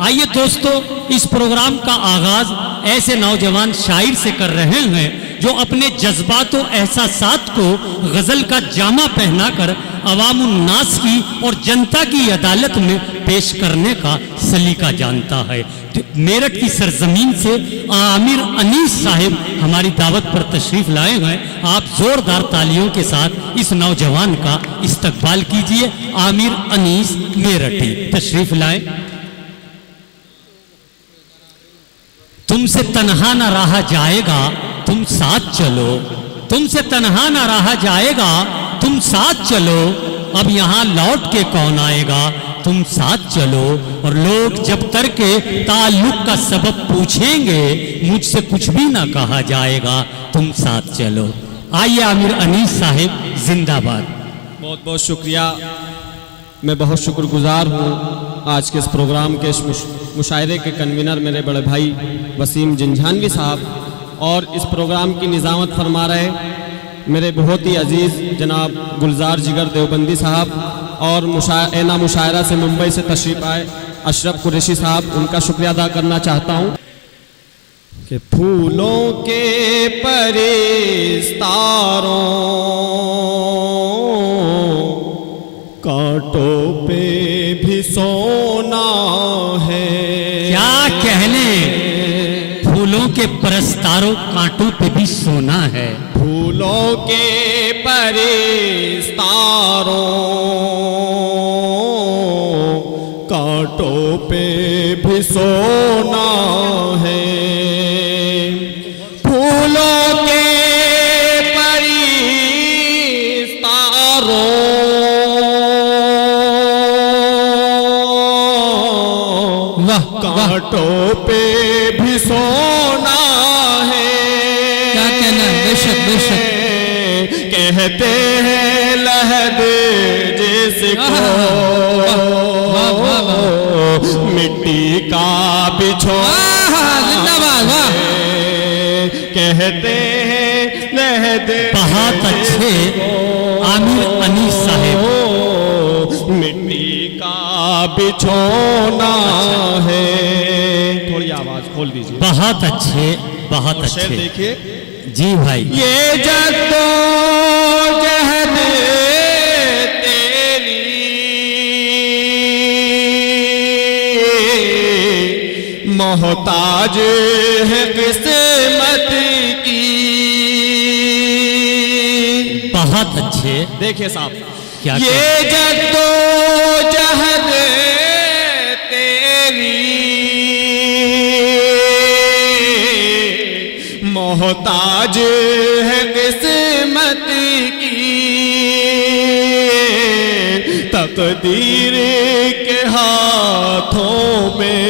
आइए दोस्तों, इस प्रोग्राम का आगाज ऐसे नौजवान शायर से कर रहे हैं जो अपने जज्बात और एहसासात को गजल का जामा पहनाकर अवामुन्नास की और जनता की अदालत में पेश करने का सलीका जानता है। मेरठ की सरजमीन से आमिर अनीस साहिब हमारी दावत पर तशरीफ लाए हैं। आप जोरदार तालियों के साथ इस नौजवान का इस्तकबाल कीजिए। आमिर अनीस मेरठी तशरीफ लाए। तुमसे तन्हा ना रहा जाएगा, तुम साथ चलो। तुमसे तन्हा ना रहा जाएगा, तुम साथ चलो। अब यहाँ लौट के कौन आएगा, तुम साथ चलो। और लोग जब तरके ताल्लुक का सबब पूछेंगे, मुझसे कुछ भी ना कहा जाएगा, तुम साथ चलो। आइए आमिर अनीस साहिब जिंदाबाद। बहुत बहुत शुक्रिया। मैं बहुत शुक्रगुजार हूँ आज के इस प्रोग्राम के इस मुशायरे के कन्वीनर मेरे बड़े भाई वसीम जिंझानवी साहब और इस प्रोग्राम की निज़ामत फरमा रहे मेरे बहुत ही अजीज़ जनाब गुलजार जिगर देवबंदी साहब और एना मुशायरा से मुंबई से तशरीफ़ आए अशरफ कुरैशी साहब, उनका शुक्रिया अदा करना चाहता हूँ कि फूलों के परिस्तारों कांटों पे भी सोना है। क्या कहने, फूलों के परस्तारों कांटों पे भी सोना है। फूलों के परिस्तारों कांटों पे भी सोना है। फूलों के परिस्तारों कांटों पे भी सोना है। क्या कहना है, बेशक बेशक। कहते हैं लहद जिसको मिट्टी का बिछोना है। कहते हैं लहद। बहुत अच्छे आमिर अनीस साहिब। मिट्टी का बिछोना है। थोड़ी आवाज खोल दीजिए। बहुत अच्छे, बहुत अच्छे। देखिए जी भाई। ये जद्दोजहद तेरी मोहताज है किस्मत की। बहुत अच्छे। देखिए साहब, क्या ये जद्दोजहद तेरी मोहताज है किस्मत की। तकदीर के हाथों में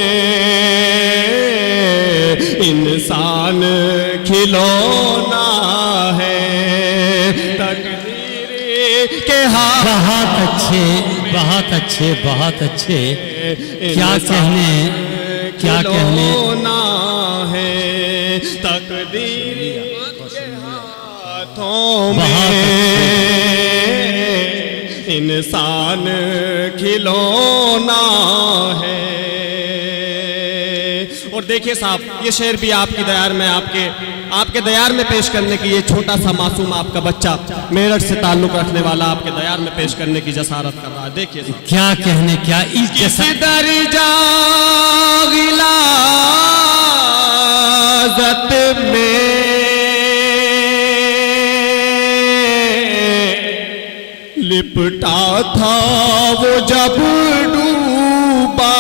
इंसान खिलौना है। तकदीर के हाथ। बहुत अच्छे, बहुत अच्छे, बहुत अच्छे। क्या कहने, क्या कहने। है तकदीर के हाथों में इंसान खिलौना है। और देखिए साहब, ये शेर भी आपकी दयार में आपके दयार में पेश करने की, ये छोटा सा मासूम आपका बच्चा मेरठ से ताल्लुक रखने वाला आपके दयार में पेश करने की जसारत कर रहा है। देखिए क्या कहने, क्या इस दर्जा गिलाज़त में लिपटा था वो जब डूबा।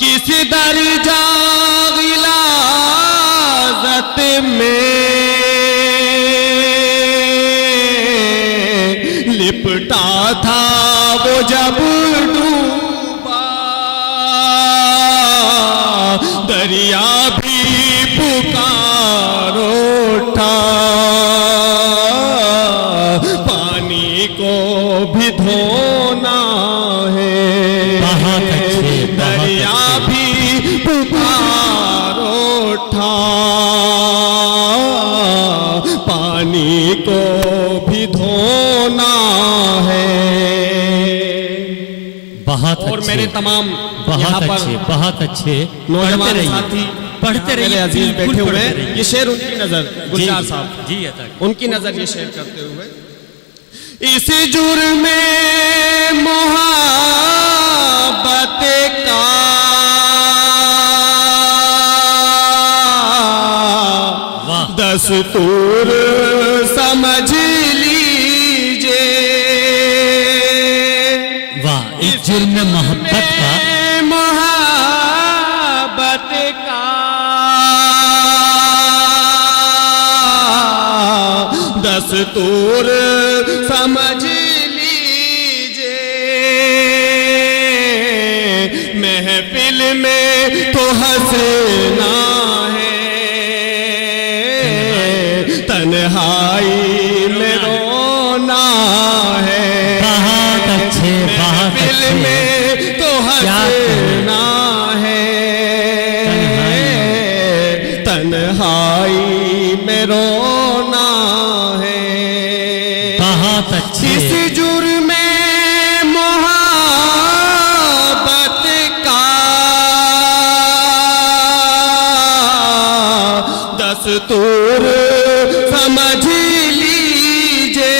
किस दर्जा गिलाज़त में लिपटा था वो जब डूबा। दरिया भी पुकार उठा, पानी को भी धोना है। बहुत अच्छे। दरिया भी पुकार उठा, पानी को भी धोना है। बहुत और अच्छे, मेरे तमाम बहुत यहाँ अच्छे, पर बहुत अच्छे। नौजवान पढ़ते रहिए, साथी पढ़ते मेरे रहिए, अजीज बिल्कुल बैठे हुए पढ़ते हैं। रहिए। ये शेर उनकी नजर गुलजार साहब, जी अता उनकी नजर ये शेर करते हुए, इस जुर्म में मोहब्बत का वाह दस्तूर समझ लीजिए, वाह, इस जुर्म में मोहब्बत का मोहब्बत का दस्तूर समझ लीजिए, महफिल में तो हंसना है, तन्हाई में रोना है। बहुत अच्छे, बहुत दिल अच्छे। में तो हंसना है, तन्हाई में रोना है। बहुत अच्छे, इस जुर्म में मोहब्बत का दस्तूर समझ लीजिए,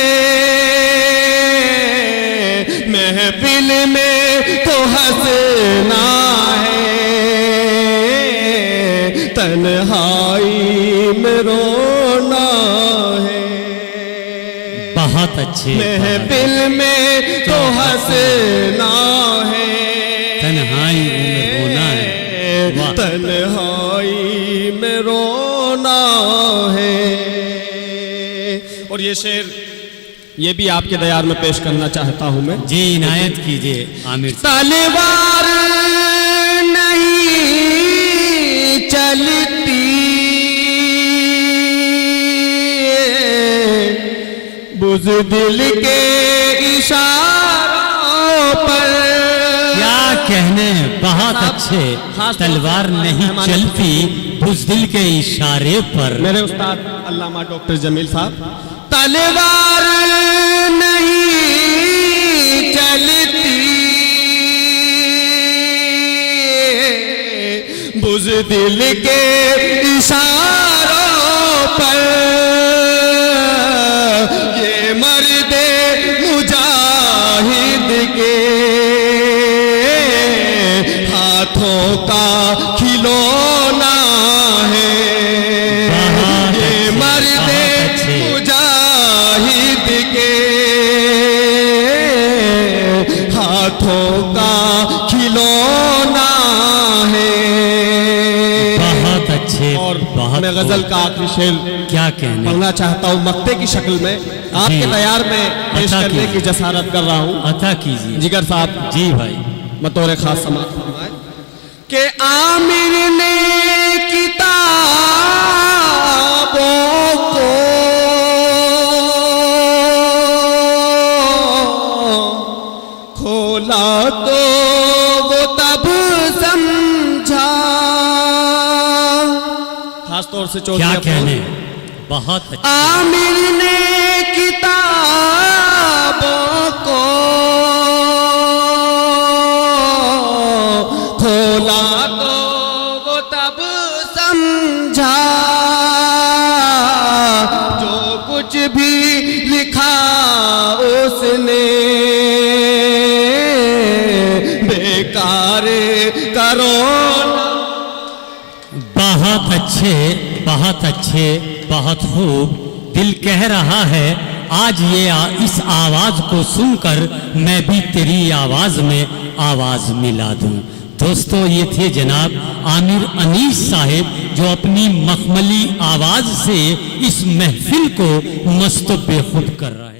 महफिल में तो हंसना है, तन्हाई में रोना है। बहुत अच्छे, महफिल में तो हंसना है, तन्हाई में रोना है। वाह। तन्हाई में रोना है। और ये शेर ये भी आपके दयार में पेश करना चाहता हूं मैं। जी इनायत कीजिए आमिर साहब। तलवार नहीं चलती बुज़दिल के इशारों पर। क्या कहने, बहुत अच्छे। खास तौर तलवार पर नहीं हमारे चलती बुज़दिल के इशारे पर। मेरे उस्ताद अल्लामा डॉक्टर जमील साहब, तलवार नहीं चलती बुज़दिल के इशारों पर, ये मर्दे मुजाहिद के हाथों का खिलौना है। ये मर्दे मुजाहिद के हाथों का खिलौना है। बहुत अच्छे, और बहुत मैं गजल का आखिरी शेर क्या कहने। पढ़ना चाहता हूँ मक्ते की शक्ल में, आपके जी। तैयार में पेश अता करने कीजिए। की जसारत कर रहा हूँ। अता कीजिए। जिगर साहब जी भाई। बतौर खास समाज फरमाए कि आमिर ने किताबों को खोला तो वो तब समझा। खास तौर से क्या चौधरी कहने, बहुत अच्छे। आमिर ने किताबों को खोला तो वो तब समझा, जो कुछ भी लिखा उसने बेकार करो। बहुत अच्छे, बहुत अच्छे, बहुत खूब। दिल कह रहा है आज ये इस आवाज को सुनकर मैं भी तेरी आवाज में आवाज मिला दूं। दोस्तों ये थे जनाब आमिर अनीस साहिब, जो अपनी मखमली आवाज से इस महफिल को मस्त बेखुद कर रहे हैं।